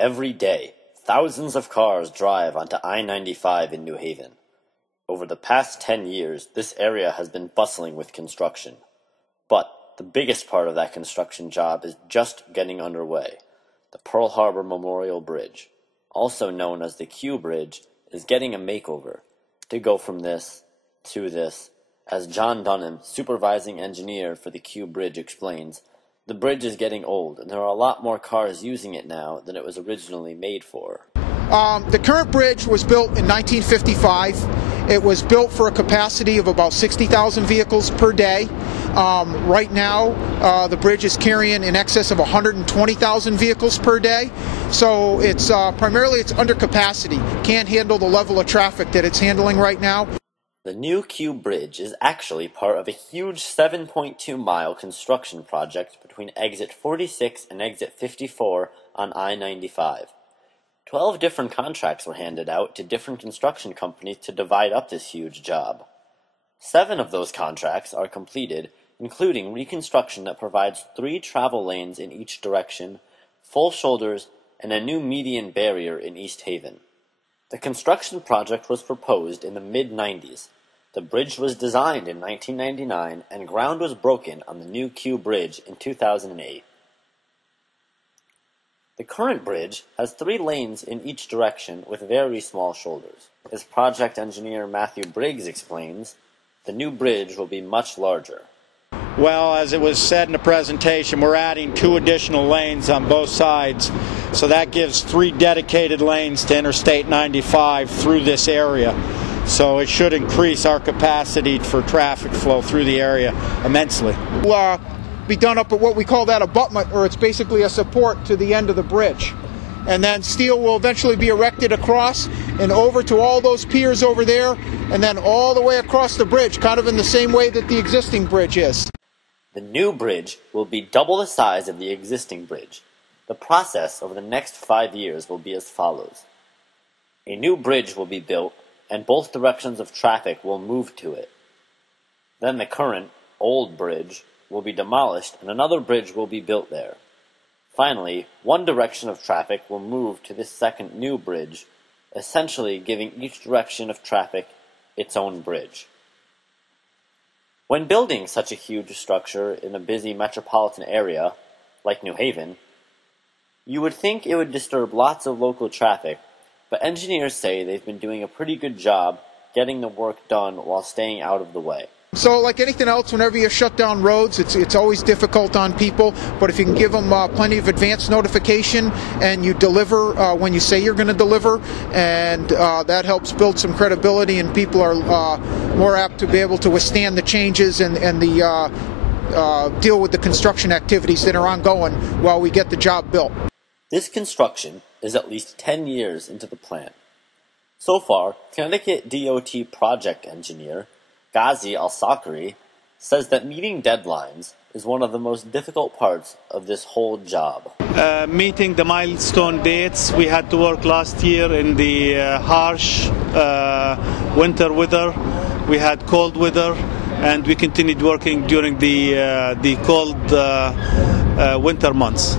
Every day, thousands of cars drive onto I-95 in New Haven. Over the past 10 years, this area has been bustling with construction. But the biggest part of that construction job is just getting underway. The Pearl Harbor Memorial Bridge, also known as the Q Bridge, is getting a makeover to go from this to this. As John Dunham, supervising engineer for the Q Bridge, explains, the bridge is getting old, and there are a lot more cars using it now than it was originally made for. The current bridge was built in 1955. It was built for a capacity of about 60,000 vehicles per day. Right now, the bridge is carrying in excess of 120,000 vehicles per day. So it's primarily it's under capacity. Can't handle the level of traffic that it's handling right now. The new Q Bridge is actually part of a huge 7.2-mile construction project between exit 46 and exit 54 on I-95. 12 different contracts were handed out to different construction companies to divide up this huge job. 7 of those contracts are completed, including reconstruction that provides 3 travel lanes in each direction, full shoulders, and a new median barrier in East Haven. The construction project was proposed in the mid-90s. The bridge was designed in 1999, and ground was broken on the new Q Bridge in 2008. The current bridge has 3 lanes in each direction with very small shoulders. As project engineer Matthew Briggs explains, the new bridge will be much larger. Well, as it was said in the presentation, we're adding 2 additional lanes on both sides. So that gives 3 dedicated lanes to Interstate 95 through this area. So it should increase our capacity for traffic flow through the area immensely. Will be done up at what we call that abutment, or it's basically a support to the end of the bridge. And then steel will eventually be erected across and over to all those piers over there, and then all the way across the bridge, kind of in the same way that the existing bridge is. The new bridge will be double the size of the existing bridge. The process over the next 5 years will be as follows. A new bridge will be built, and both directions of traffic will move to it. Then the current, old bridge will be demolished, and another bridge will be built there. Finally, one direction of traffic will move to this second new bridge, essentially giving each direction of traffic its own bridge. When building such a huge structure in a busy metropolitan area, like New Haven, you would think it would disturb lots of local traffic, but engineers say they've been doing a pretty good job getting the work done while staying out of the way. So like anything else, whenever you shut down roads, it's always difficult on people, but if you can give them plenty of advance notification and you deliver when you say you're going to deliver, and that helps build some credibility, and people are more apt to be able to withstand the changes and the deal with the construction activities that are ongoing while we get the job built. This construction is at least 10 years into the plan. So far, Connecticut DOT project engineer Ghazi Al-Sakari says that meeting deadlines is one of the most difficult parts of this whole job. Meeting the milestone dates, we had to work last year in the harsh winter weather. We had cold weather, and we continued working during the cold winter months.